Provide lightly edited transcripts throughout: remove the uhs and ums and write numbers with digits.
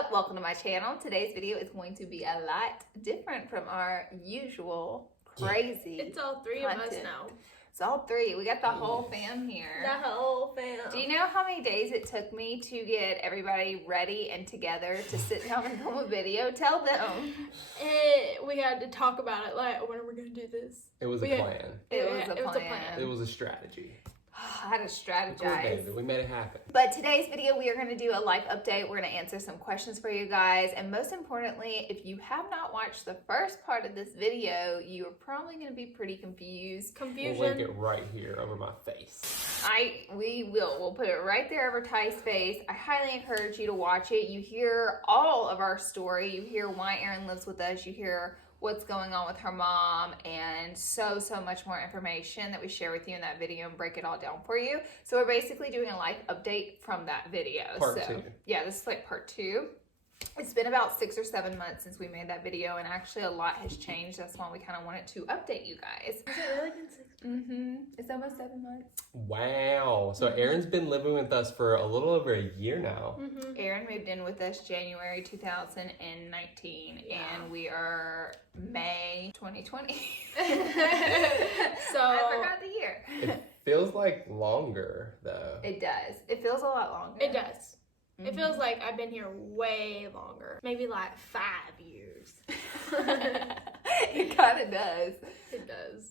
up? Welcome to my channel. Today's video is going to be a lot different from our usual crazy It's all three content. of us now. It's all three. We got the whole fam here. The whole fam. Do you know how many days it took me to get everybody ready and together to sit down and film a video? Tell them. We had to talk about it, like, when are we going to do this? It was a plan. It was a plan. It was a strategy. I had to strategize. We made it happen. But today's video, we are going to do a life update. We're going to answer some questions for you guys. And most importantly, if you have not watched the first part of this video, you are probably going to be pretty confused. Confusion. We'll link it right here over my face. We'll put it right there over Ty's face. I highly encourage you to watch it. You hear all of our story. You hear why Eryn lives with us. You hear what's going on with her mom, and so much more information that we share with you in that video and break it all down for you. So we're basically doing a life update from that video. Part two. Yeah, this is like part 2. It's been about 6 or 7 months since we made that video, and actually a lot has changed. That's why we kind of wanted to update you guys. Has it really been 6 months? It's almost 7 months. Wow. So Eryn's been living with us for a little over a year now. Eryn moved in with us January 2019, and we are May 2020. So I forgot the year. It feels like longer, though. It does. It feels a lot longer. It does. It feels like I've been here way longer. Maybe like 5 years. It kind of does. It does.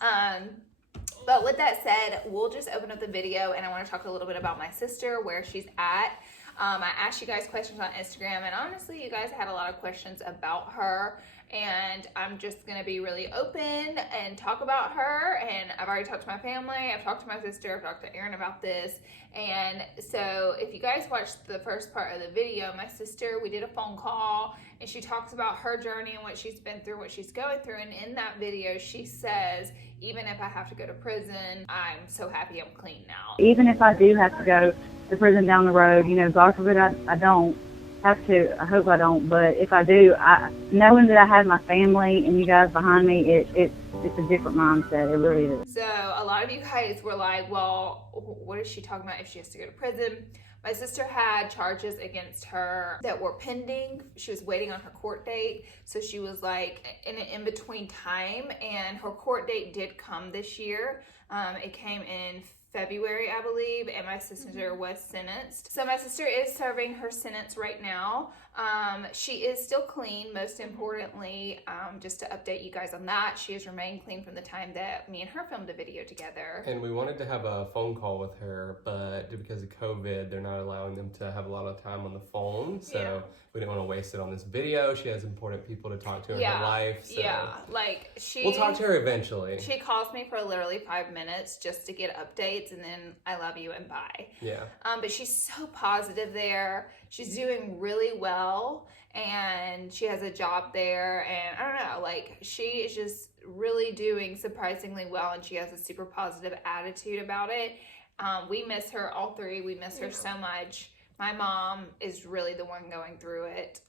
But with that said, we'll just open up the video, and I want to talk a little bit about my sister, where she's at. I asked you guys questions on Instagram, and honestly, you guys had a lot of questions about her, and I'm just going to be really open and talk about her. And I've already talked to my family, I've talked to my sister, I've talked to Eryn about this. And so if you guys watched the first part of the video, my sister, we did a phone call, and she talks about her journey and what she's been through, what she's going through. And in that video, she says, even if I have to go to prison, I'm so happy I'm clean now. Even if I do have to go to prison down the road, you know, God forbid I don't have to. I hope I don't. But if I do, knowing that I have my family and you guys behind me, it's a different mindset. It really is. So a lot of you guys were like, well, what is she talking about if she has to go to prison? My sister had charges against her that were pending. She was waiting on her court date. So she was like in an in-between time, and her court date did come this year. It came in February, I believe, and my sister was sentenced. So my sister is serving her sentence right now. She is still clean, most importantly, just to update you guys on that. She has remained clean from the time that me and her filmed a video together. And we wanted to have a phone call with her, but because of COVID, they're not allowing them to have a lot of time on the phone. So we didn't want to waste it on this video. She has important people to talk to in her life. So like we'll talk to her eventually. She calls me for literally 5 minutes just to get updates, and then I love you and bye. Yeah. But she's so positive there. She's doing really well, and she has a job there, and I don't know, like, she is just really doing surprisingly well, and she has a super positive attitude about it. We miss her, all three. We miss her so much. My mom is really the one going through it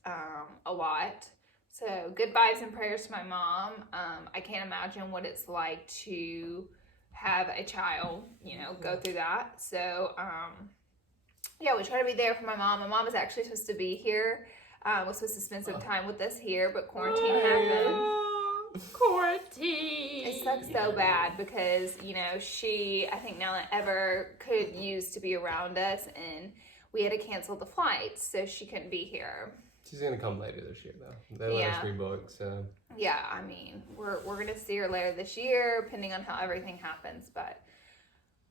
a lot. So good vibes and prayers to my mom. I can't imagine what it's like to have a child, you know, go through that. So, yeah, we try to be there for my mom. My mom is actually supposed to be here. Was supposed to spend some time with us here, but quarantine happened. Quarantine. It sucks so bad because, you know, I think now that ever could use to be around us, and we had to cancel the flights, so she couldn't be here. She's gonna come later this year, though. They let us rebook, so. Yeah, I mean, we're gonna see her later this year, depending on how everything happens, but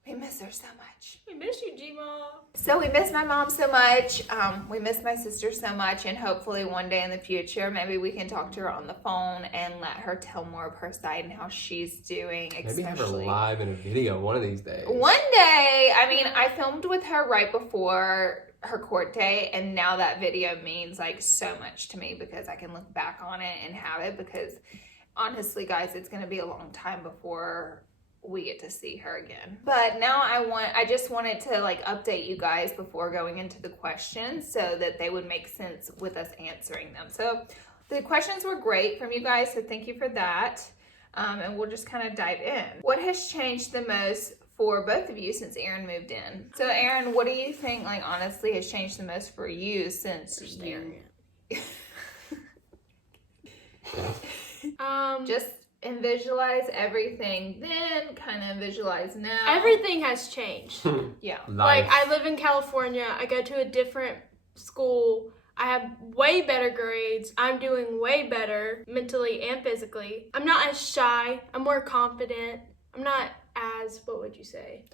we miss her so much. We miss you, G-Mom. So we miss my mom so much. We miss my sister so much, and hopefully one day in the future, maybe we can talk to her on the phone and let her tell more of her side and how she's doing. Maybe have her live in a video one of these days. One day. I mean, I filmed with her right before her court date, and now that video means like so much to me because I can look back on it and have it, because honestly, guys, it's going to be a long time before we get to see her again. But now I just wanted to like update you guys before going into the questions so that they would make sense with us answering them. So the questions were great from you guys, so thank you for that. And we'll just kind of dive in. What has changed the most for both of you since Eryn moved in? So Eryn, what do you think, like, honestly has changed the most for you since you Just and visualize everything, then kind of visualize now. Everything has changed. Yeah. Like, I live in California. I go to a different school. I have way better grades. I'm doing way better mentally and physically. I'm not as shy. I'm more confident. I'm not as, what would you say?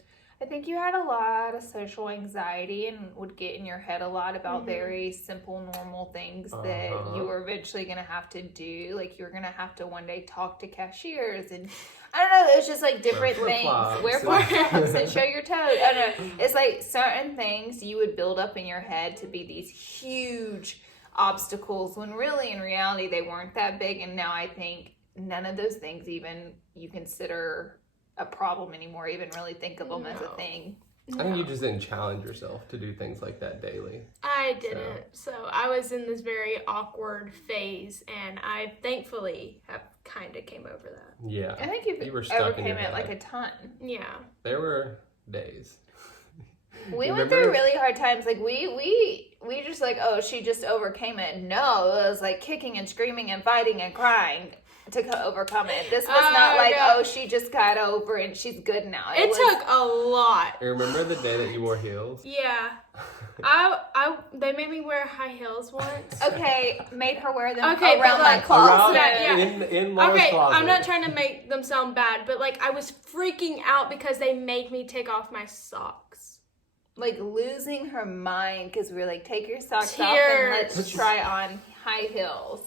I think you had a lot of social anxiety and would get in your head a lot about very simple, normal things that you were eventually going to have to do. Like, you were going to have to one day talk to cashiers and, I don't know, it's just like different things. Wear flip-flops and show your toes. I don't know. It's like certain things you would build up in your head to be these huge obstacles when really, in reality, they weren't that big. And now I think none of those things even you consider a problem anymore, even really think of them as a thing. I think you just didn't challenge yourself to do things like that daily. I didn't. So I was in this very awkward phase, and I thankfully have kind of came over that. Yeah. I think you were stuck overcame in your it head. like a ton. Yeah. There were days. We went through really hard times. Like we just like, oh, she just overcame it. No, it was like kicking and screaming and fighting and crying to overcome it. This was not like, oh, she just got over and she's good now. It took a lot. I remember the day that you wore heels? Yeah. They made me wear high heels once. Okay, made her wear them around but my like, closet. In Laura's closet. I'm not trying to make them sound bad, but like I was freaking out because they made me take off my socks. Like losing her mind because we were like, take your socks off and let's try on high heels.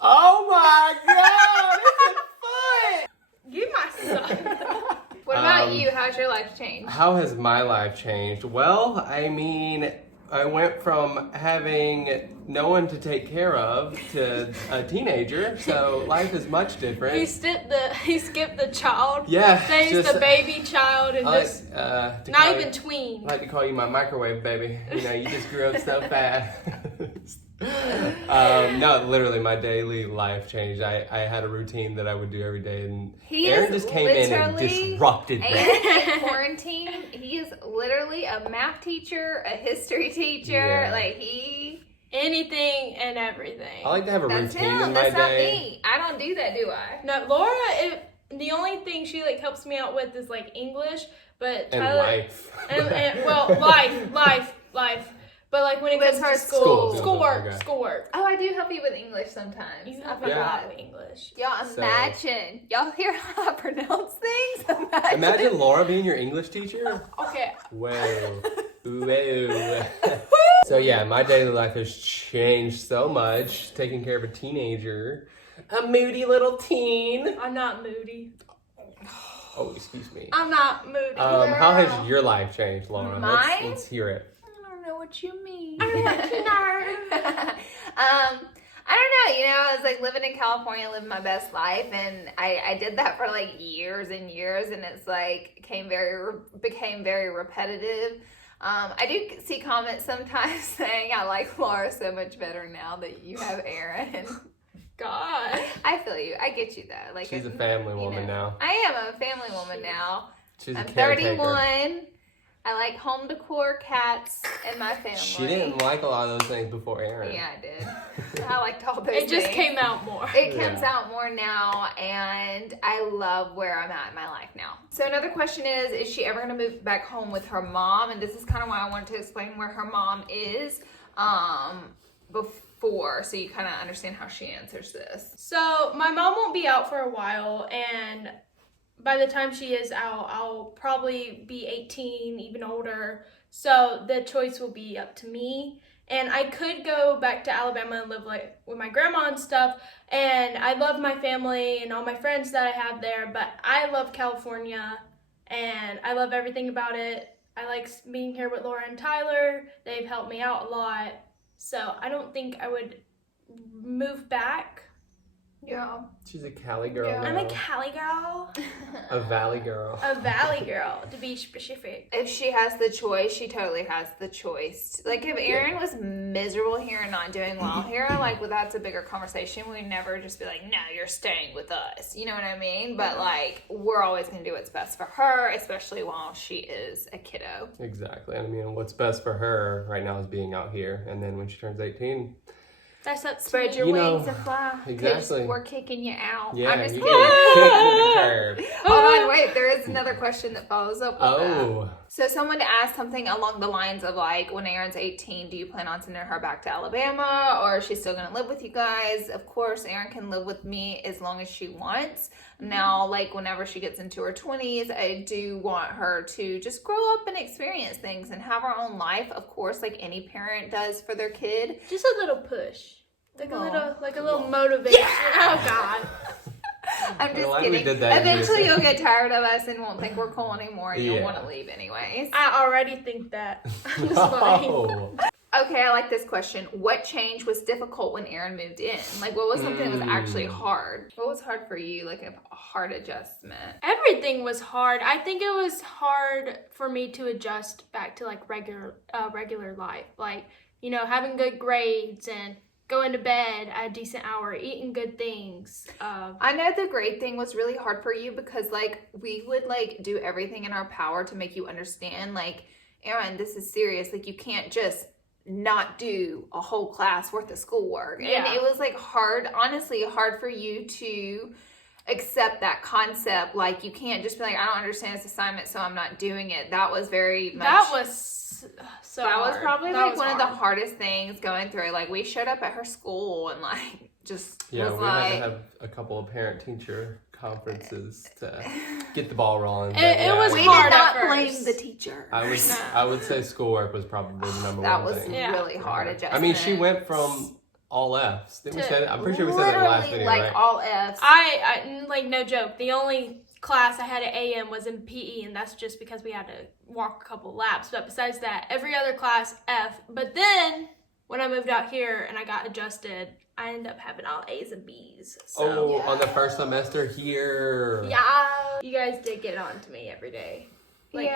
Oh my God! It's fun! Give my sock. What about you? How's your life changed? How has my life changed? Well, I mean, I went from having no one to take care of to a teenager, so life is much different. He skipped the child. Yeah, Phased the baby child and just not even tween. I like to call you my microwave baby. You know, you just grew up so fast. No, literally, my daily life changed. I had a routine that I would do every day, and Eryn just came in and disrupted that. In quarantine, he is literally a math teacher, a history teacher. Yeah. Like he anything and everything. I like to have a that's routine him. in my That's not day. me. I don't do that, do I? No, Laura. The only thing she like helps me out with is like English, but And Tyler, life. and well, life. But like when it comes to schoolwork. Oh, I do help you with English sometimes. You I help me forgot. out with English. Y'all imagine. Y'all hear how I pronounce things? Imagine Laura being your English teacher. Okay. Whoa. Whoa. So yeah, my daily life has changed so much. Taking care of a teenager. A moody little teen. I'm not moody. Oh, excuse me. I'm not moody. How has your life changed, Laura? Mine? Let's hear it. I don't know what you mean. I don't know what you know. I don't know, I was like living in California, living my best life, and I did that for like years and years, and it's like became very repetitive. I do see comments sometimes saying I like Laura so much better now that you have Eryn. God. I feel you. I get you though. Like She's a family woman now. I am a family woman now. She's a I'm caretaker. 31. I like home decor, cats, and my family. She didn't like a lot of those things before Eryn. Yeah, I did. I liked all those It just things. came out more. It comes out more now, and I love where I'm at in my life now. So another question is she ever going to move back home with her mom? And this is kind of why I wanted to explain where her mom is before, so you kind of understand how she answers this. So my mom won't be out for a while, and by the time she is out, I'll probably be 18, even older. So the choice will be up to me. And I could go back to Alabama and live like with my grandma and stuff. And I love my family and all my friends that I have there. But I love California and I love everything about it. I like being here with Laura and Tyler. They've helped me out a lot. So I don't think I would move back. Yeah. She's a Cali girl. Yeah. I'm a now. Cali girl. A Valley girl. A Valley girl, to be specific. If she has the choice, she totally has the choice. Like, if Eryn was miserable here and not doing well here, like, well, that's a bigger conversation. We'd never just be like, no, you're staying with us. You know what I mean? But, like, we're always going to do what's best for her, especially while she is a kiddo. Exactly. I mean, what's best for her right now is being out here. And then when she turns 18... That's up to Spread your You wings know, and fly. 'Cause exactly. we're kicking you out. Yeah, I'm just you kidding. get kicked to the curb. Hold on, wait. There is another question that follows up with that. Oh. So someone asked something along the lines of like, when Eryn's 18, do you plan on sending her back to Alabama, or is she still gonna live with you guys? Of course, Eryn can live with me as long as she wants. Now, like whenever she gets into her 20s, I do want her to just grow up and experience things and have her own life. Of course, like any parent does for their kid. Just a little push. Like Aw. a little motivation. Oh God. I'm just Glad we kidding. did that Eventually, years you'll get tired of us and won't think we're cool anymore, and you'll Yeah. want to leave anyways. I already think that. I'm just lying. Oh. Okay, I like this question. What change was difficult when Eryn moved in? Like, what was something that was actually hard? What was hard for you? Like a hard adjustment? Everything was hard. I think it was hard for me to adjust back to like regular life. Like, you know, having good grades and going to bed at a decent hour, eating good things. I know the grade thing was really hard for you because, like, we would, like, do everything in our power to make you understand, like, Eryn, this is serious. Like, you can't just not do a whole class worth of schoolwork. Yeah. And it was, like, hard, honestly, hard for you to accept that concept. Like, you can't just be like, I don't understand this assignment, so I'm not doing it. That was very much... That was so that was hard. probably That like was one of the hard. hardest things going through. Like, we showed up at her school and like just Yeah, was we like, had to have a couple of parent-teacher conferences to get the ball rolling. But It was we hard did at not blame first. the teacher. I would say schoolwork was probably the number That one was thing. Yeah. really hard adjustment. I mean, she went from all Fs. Didn't we To say that? I'm pretty sure we said that in the last literally video, like right? all F's. I like, no joke. The only class I had at AM was in PE, and that's just because we had to walk a couple laps. But besides that, every other class F. But then when I moved out here and I got adjusted, I ended up having all A's and B's. So Oh, on the first semester here. yeah, you guys did get on to me every day. Like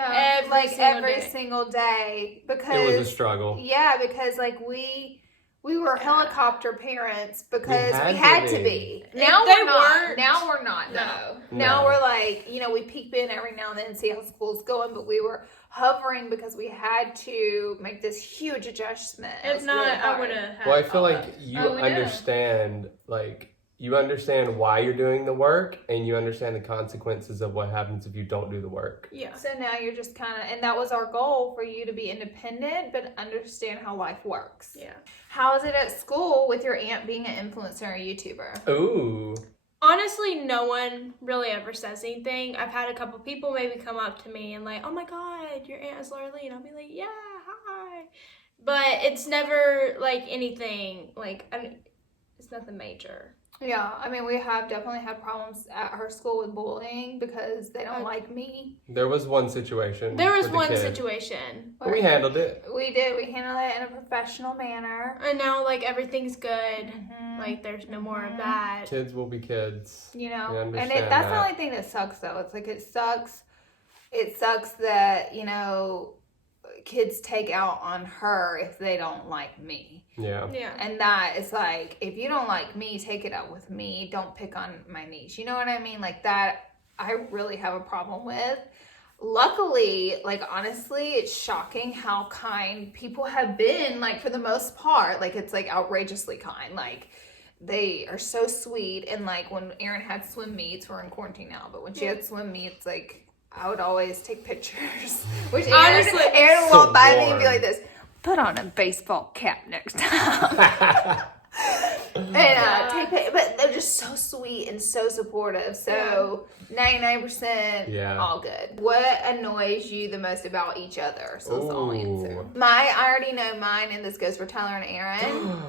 every single day because It was a struggle. Yeah, because like we were helicopter parents because we We had had to to be. If Now they we're not. weren't- Now we're not. No. No. No. Now we're like, you know, we peek in every now and then and see how school's going, but we were hovering because we had to make this huge adjustment. It If was not, really I hard. would have had Well, I feel all like that. you Oh, we know. understand, you understand why you're doing the work, and you understand the consequences of what happens if you don't do the work. Yeah. So now you're just kind of, and that was our goal, for you to be independent but understand how life works. Yeah. How is it at school with your aunt being an influencer or a YouTuber? Ooh. Honestly, no one really ever says anything. I've had a couple people maybe come up to me and like, oh my God, your aunt is LauraLee. And I'll be like, yeah, hi. But it's never like anything, it's nothing major. Yeah, I mean, we have definitely had problems at her school with bullying because they don't like me. There was one situation. There was with the one kid. situation. But we handled it. We did. We handled it in a professional manner. And now like everything's good. Mhm. Like there's no more of that. Kids will be kids. You know, We and understand that's the that. only thing that sucks, though. It's like, it sucks that, you know, kids take out on her if they don't like me. Yeah. Yeah. And that is like, if you don't like me, take it out with me. Don't pick on my niece. You know what I mean? Like, that I really have a problem with. Luckily, like, honestly, it's shocking how kind people have been, like, for the most part. Like, it's like outrageously kind. Like, they are so sweet. And like, when Eryn had swim meets, we're in quarantine now, but when she had swim meets, like, I would always take pictures. Which Honestly, Eryn would so walk by me and be warm. like this, put on a baseball cap next time. And but they're just so sweet and so supportive. So 99% Yeah. all good. What annoys you the most about each other? So let's all answer. Ooh. I already know mine, and this goes for Tyler and Eryn.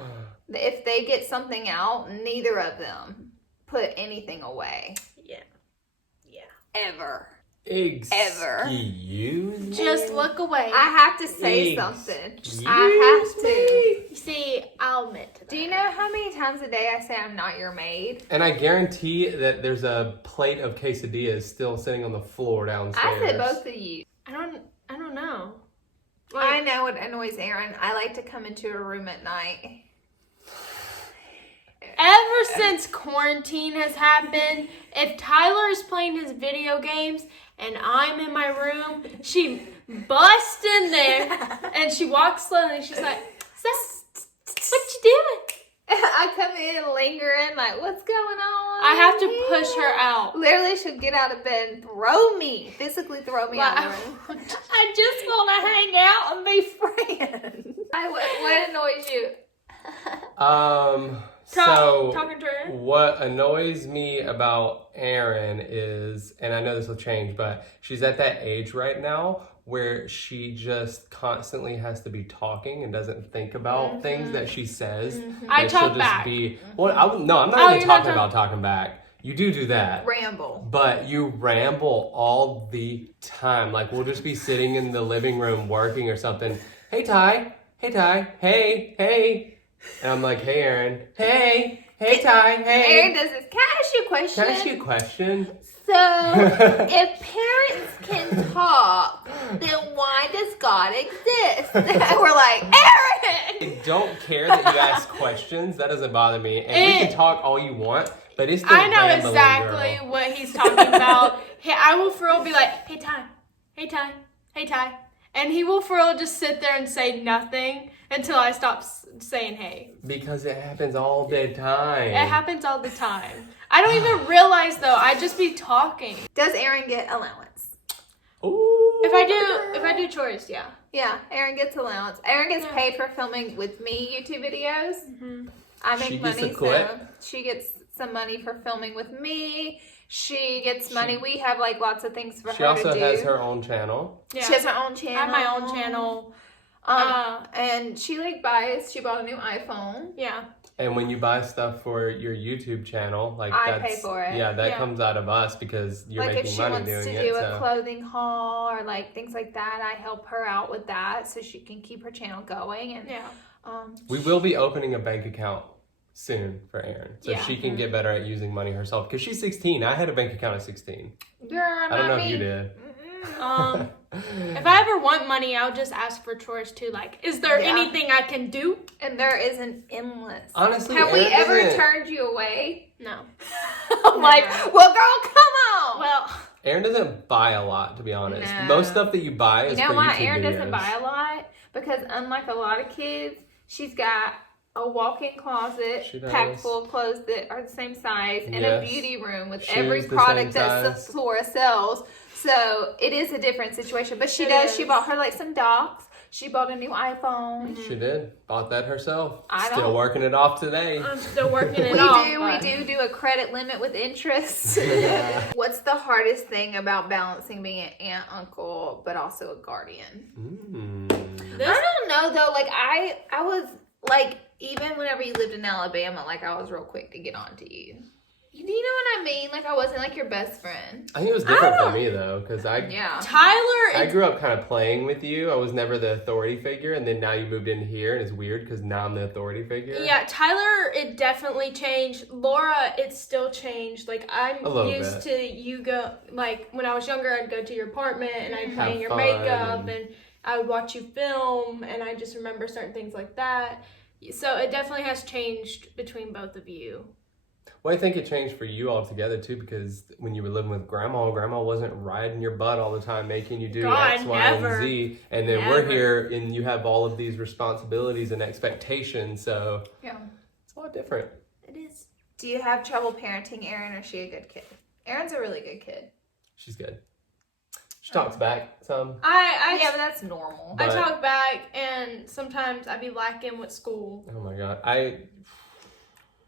If they get something out, neither of them put anything away. Yeah. Yeah. Ever. ever. Excuse me? Just look away. I have to say something. Excuse I have to. You see, I'll admit to that. Do you know how many times a day I say I'm not your maid? And I guarantee that there's a plate of quesadillas still sitting on the floor downstairs. I said both of you. I don't know. I know what annoys Eryn. I like to come into a room at night. Ever since quarantine has happened, if Tyler is playing his video games and I'm in my room, she busts in there and she walks slowly and she's like, what you doing? I come in and linger in like, what's going on? I have to push her out. Literally, she'll get out of bed and physically throw me out of the room. I just want to hang out and be friends. What annoys you? Talking to her. What annoys me about Eryn is, and I know this will change, but she's at that age right now where she just constantly has to be talking and doesn't think about things that she says. I talk she'll back. I'm not even talking about talking back. You do that. Ramble. But you ramble all the time. Like, we'll just be sitting in the living room working or something. Hey, Ty. Hey. And I'm like, hey, Eryn. Hey, Ty. Hey. Eryn does this. Can I ask you a question? Can I ask you a question? So, if parents can talk, then why does God exist? And we're like, Eryn! I don't care that you ask questions. That doesn't bother me. And we can talk all you want, but it's the I know rambling exactly girl. what he's talking about. I will for real be like, hey Ty. And he will for real just sit there and say nothing until I stop saying hey. Because it happens all the time. It happens all the time. I don't even realize though. I just be talking. Does Eryn get allowance? Ooh. If I do chores, yeah. Yeah, Eryn gets allowance. Eryn gets paid for filming with me YouTube videos. Mm-hmm. I make She gets money, a clip. so she gets some money for filming with me. She gets money. We have like lots of things for She her also to do. has her own channel. Yeah. She has her own channel. I have my own channel. And she she bought a new iPhone. Yeah. And when you buy stuff for your YouTube channel, like I pay for it. Yeah, that Yeah. comes out of us because you're Like if making she money wants doing to it. do a So. clothing haul or like things like that, I help her out with that so she can keep her channel going. And Yeah. We will be opening a bank account soon for Eryn, so Yeah. she can get better at using money herself. Because she's 16. I had a bank account at 16. Girl, I don't know if you did. If I ever want money, I'll just ask for chores too. Like, is there Yeah. anything I can do? And there is an endless. Honestly, Have we Eryn ever doesn't- turned you away? No. I'm like, well, girl, come on. Well, Eryn doesn't buy a lot, to be honest. No. Most stuff that you buy is you know for why YouTube Eryn videos. doesn't buy a lot? Because unlike a lot of kids, she's got a walk-in closet She does. packed full of clothes that are the same size and a Yes. beauty room with Shoes every the product same that size. Sephora sells. So it is a different situation. But she It does. is. She bought her like some docs. She bought a new iPhone. She did. Bought that herself. I Still don't- working it off today. I'm still working it We off. do a credit limit with interest. What's the hardest thing about balancing being an aunt, uncle, but also a guardian? I don't know though. Like I was like, even whenever you lived in Alabama, like I was real quick to get on to you. Do you know what I mean? Like I wasn't like your best friend. I think it was different for me though, because I Tyler, grew up kind of playing with you. I was never the authority figure, and then now you moved in here, and it's weird because now I'm the authority figure. yeah, Tyler, it definitely changed. Laura, it's still changed. Like I'm A little used bit. to you go. Like when I was younger, I'd go to your apartment and I'd play Have in your fun makeup, and- and I would watch you film, and I just remember certain things like that. So it definitely has changed between both of you. Well, I think it changed for you altogether too, because when you were living with grandma wasn't riding your butt all the time, making you do God, X, Y, never. and Z. And then Never. we're here, and you have all of these responsibilities and expectations. So Yeah. it's a lot different. It is. Do you have trouble parenting Eryn, or is she a good kid? Eryn's a really good kid. She's good. She talks back some. Yeah, but that's normal. I But- talk back, and sometimes I be lacking with school. Oh my God.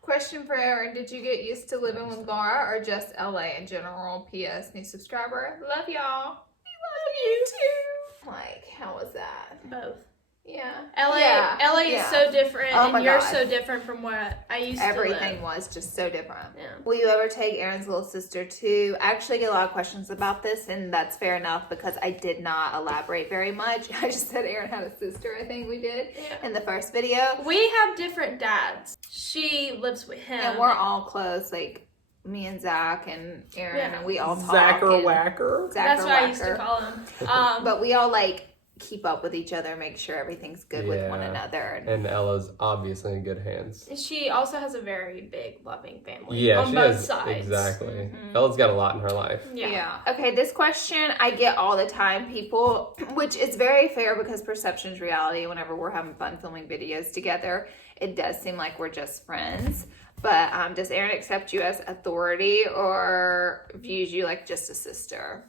Question for Eryn: did you get used to living with Laura, or just LA in general? P.S. New subscriber. Love y'all. We love you too. Like, how was that? Both. Yeah. Yeah. LA is Yeah. so different, Oh my and you're God. so different from where I used to Everything live. was just so different. Yeah. Will you ever take Eryn's little sister too? I actually get a lot of questions about this, and that's fair enough because I did not elaborate very much. I just said Eryn had a sister, I think we did, in the first video. We have different dads. She lives with him. And we're all close, like me and Zach and Eryn, and we all talk. Zacker and- Wacker. That's what I used to Zacker-wacker. call him. But we all like keep up with each other, make sure everything's good with one Yeah. another. And Ella's obviously in good hands. She also has a very big, loving family. Yeah, on she both has, sides. exactly. Ella's got a lot in her life. Yeah. Okay, this question I get all the time, people, which is very fair because perception's reality. Whenever we're having fun filming videos together, it does seem like we're just friends. But does Eryn accept you as authority or views you like just a sister?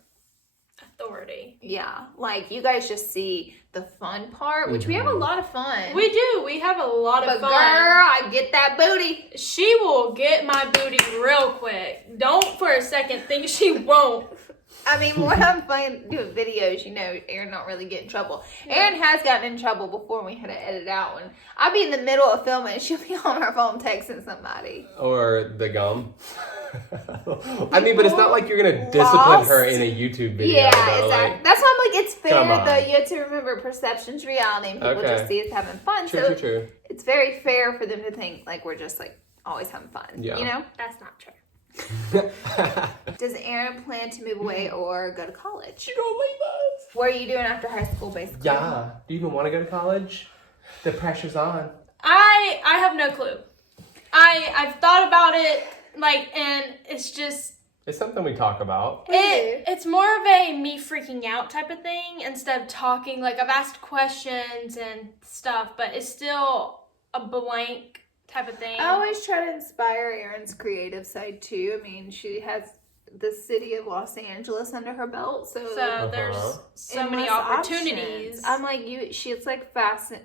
Authority. Yeah, like you guys just see the fun part, which we have a lot of fun. We do. We have a lot of but fun. girl, I get that booty. She will get my booty real quick. Don't for a second think she won't. I mean, when I'm doing videos, you know, Eryn don't really get in trouble. Eryn has gotten in trouble before we had to edit out. When I'll be in the middle of filming and she'll be on her phone texting somebody. Or the gum. I mean, but it's not like you're going to discipline her in a YouTube video. Yeah, though, exactly. like, That's why I'm like, it's fair Come on. though. You have to remember perception's reality and people Okay. just see us having fun. true, so true. it's very fair for them to think like we're just like always having fun. Yeah. You know? That's not true. Does Eryn plan to move away or go to college? You don't leave us. What are you doing after high school, basically? Yeah. Do you even want to go to college? The pressure's on. I have no clue. I've thought about it, like, and it's just It's something we talk about. it's more of a me freaking out type of thing instead of talking. Like, I've asked questions and stuff, but it's still a blank type of thing. I always try to inspire Eryn's creative side too. I mean, she has the city of Los Angeles under her belt, so There's so endless many opportunities. options. I'm like she's like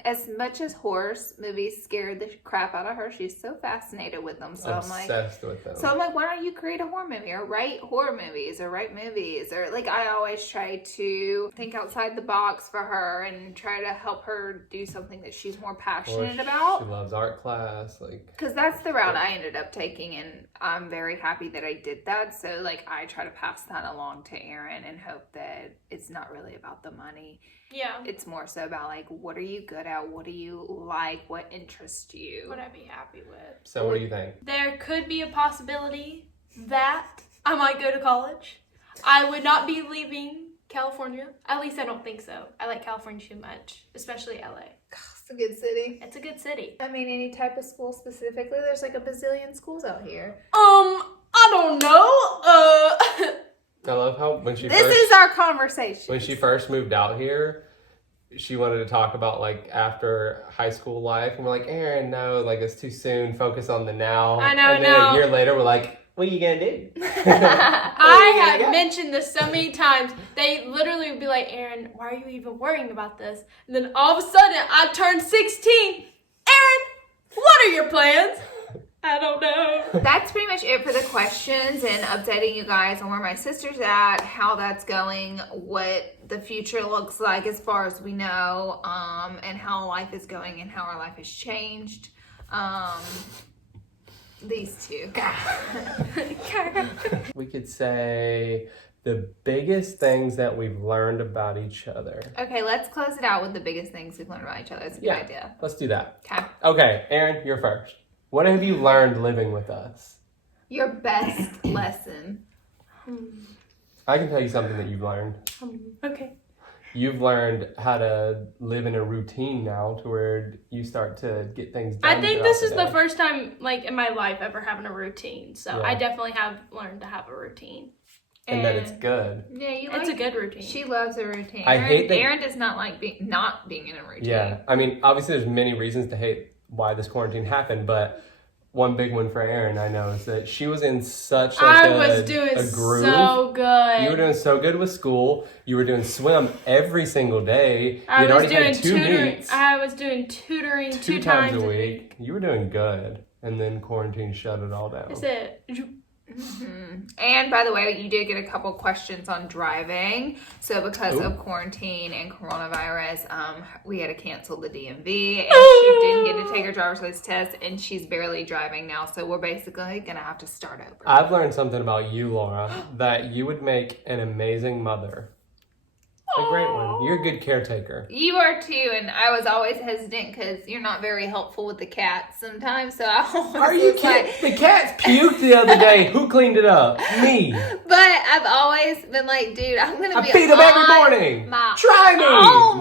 as much as horror movies scared the crap out of her, she's so fascinated with them. So Obsessed with them. I'm like, why don't you create a horror movie or write horror movies or write movies? Or like, I always try to think outside the box for her and try to help her do something that she's more passionate about. She loves art class. Like, Because that's the route I ended up taking, and I'm very happy that I did that. So, like, I try to pass that along to Eryn and hope that it's not really about the money. Yeah. It's more so about, like, what are you good at? What do you like? What interests you? Would I be happy with? so what do you think? There could be a possibility that I might go to college. I would not be leaving California. At least I don't think so. I like California too much, especially LA. It's a good city. It's a good city. I mean, any type of school specifically? There's, like, a bazillion schools out here. I don't know. I love how when she This first, is our conversation. when she first moved out here, she wanted to talk about like after high school life, and we're like, Eryn, no, like it's too soon. Focus on the now. I know, And then no. a year later, we're like, what are you gonna do? I have mentioned this so many times. They literally would be like, Eryn, why are you even worrying about this? And then all of a sudden, I turned 16. Eryn, what are your plans? I don't know. That's pretty much it for the questions and updating you guys on where my sister's at, how that's going, what the future looks like as far as we know, and how life is going and how our life has changed. These two. We could say the biggest things that we've learned about each other. Okay, let's close it out with the biggest things we've learned about each other. That's a good idea. Let's do that. Okay. Okay, Eryn, you're first. What have you learned living with us? Your best lesson. I can tell you something that you've learned. Okay. You've learned how to live in a routine now to where you start to get things done. I think throughout this is the day. first time, like, in my life ever having a routine. So Yeah. I definitely have learned to have a routine. And that it's good. Yeah, you It's a good routine. She loves a routine. I hate that- Eryn does not like not being in a routine. Yeah. I mean, obviously there's many reasons to hate why this quarantine happened, but one big one for Eryn, I know, is that she was in such like I was doing a groove. so good. You were doing so good with school. You were doing swim every single day. I You'd was already doing had two tutoring. meets, I was doing tutoring two times a week. You were doing good. And then quarantine shut it all down. I said, And by the way, you did get a couple questions on driving. So because of quarantine and coronavirus, we had to cancel the DMV, and she didn't get to take her driver's license test, and she's barely driving now. So we're basically gonna have to start over. I've learned something about you, Laura, that you would make an amazing mother. A great one. You're a good caretaker. You are too, and I was always hesitant because you're not very helpful with the cats sometimes. So Are you kidding? The cats puked the other day. Who cleaned it up? Me. But I've always been like, dude, I'm gonna be. I feed them every morning. Try me.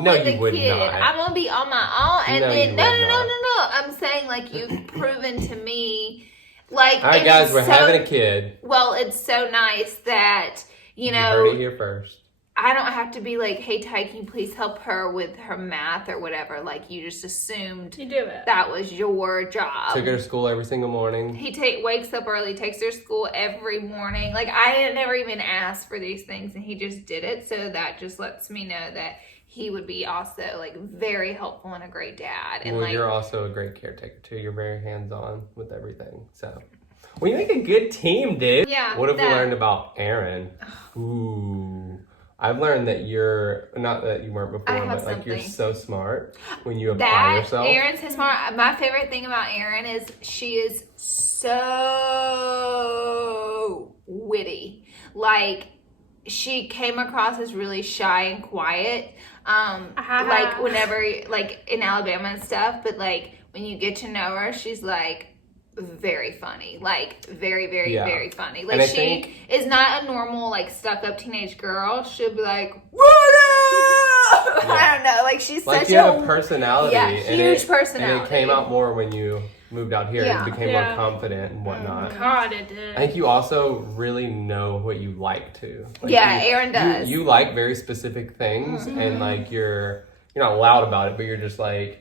No, you would not. I'm gonna be on my own, and No, then you no. would not. I'm saying like you've proven to me, like. All right, guys, we're having a kid. Well, it's so nice that you know. You heard it here first. I don't have to be like, hey, Ty, can you please help her with her math or whatever? Like, you just assumed You do it. that was your job. Took her to school every single morning. He wakes up early, takes her to school every morning. Like, I had never even asked for these things, and he just did it. So that just lets me know that he would be also, like, very helpful and a great dad. And Well, like, you're also a great caretaker, too. You're very hands-on with everything. So, we make a good team, dude. Yeah. What have we learned about Eryn? Ooh. I've learned that you're, not that you weren't before, but like you're so smart when you apply yourself. Eryn's so smart. My favorite thing about Eryn is she is so witty. Like, she came across as really shy and quiet. Like, whenever, like, in Alabama and stuff, but like, when you get to know her, she's like, very funny, like very very funny. Like she is not a normal like stuck up teenage girl. She'll be like, what up? I don't know, like she's like, such a personality. Yeah, huge personality. And it came out more when you moved out here and became more confident and whatnot. God, it did. I think you also really know what you like to. Like Eryn does. You like very specific things, and like you're not loud about it, but you're just like.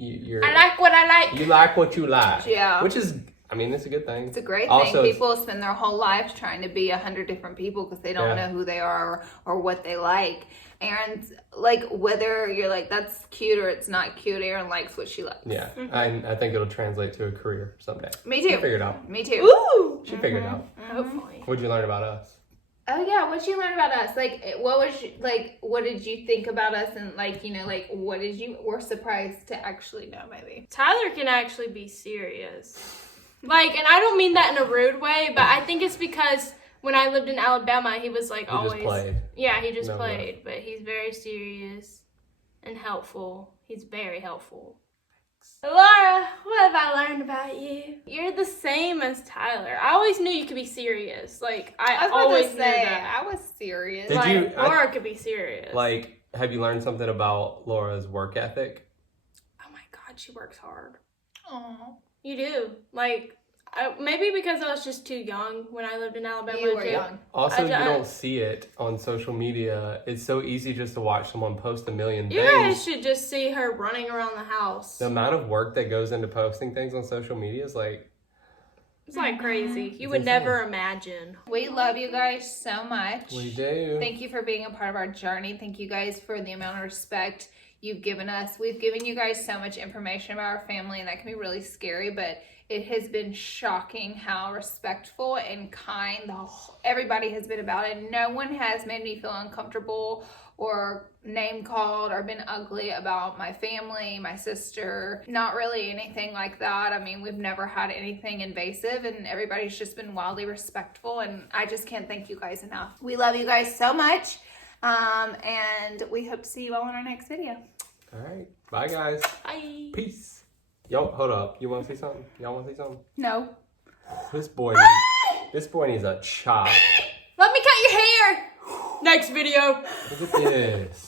I like what I like. You like what you like. Yeah. Which is, I mean, it's a good thing. It's a great also, thing. People spend their whole lives trying to be 100 different people because they don't know who they are or what they like. Eryn's, like, whether you're like, that's cute or it's not cute, Eryn likes what she likes. Yeah. I think it'll translate to a career someday. Me too. She figured it out. Me too. Ooh. She figured it out. Hopefully. What'd you learn about us? Oh yeah, what'd you learn about us? Like, what did you think about us, and like, you know, like, what did you were surprised to actually know? Maybe Tyler can actually be serious. Like, and I don't mean that in a rude way, but I think it's because when I lived in Alabama, he was like always. Just played. Yeah, he just played, but he's very serious and helpful. He's very helpful. Laura, what have I learned about you? You're the same as Tyler. I always knew you could be serious. Like, I always knew that. I was serious. Did Laura could be serious. Like, have you learned something about Laura's work ethic? Oh my God, she works hard. Aww. You do. Like, maybe because I was just too young when I lived in Alabama. You were young. Also, you don't see it on social media. It's so easy just to watch someone post a million You things. guys should just see her running around the house. The amount of work that goes into posting things on social media is like... It's like crazy. You would never imagine. We love you guys so much. We do. Thank you for being a part of our journey. Thank you guys for the amount of respect you've given us. We've given you guys so much information about our family, and that can be really scary, but it has been shocking how respectful and kind everybody has been about it. No one has made me feel uncomfortable or name called or been ugly about my family, my sister. Not really anything like that. I mean, we've never had anything invasive, and everybody's just been wildly respectful, and I just can't thank you guys enough. We love you guys so much, and we hope to see you all in our next video. All right. Bye, guys. Bye. Peace. Yo, hold up. You want to see something? Y'all want to see something? No. This boy needs a chop. Let me cut your hair. Next video. Look at this.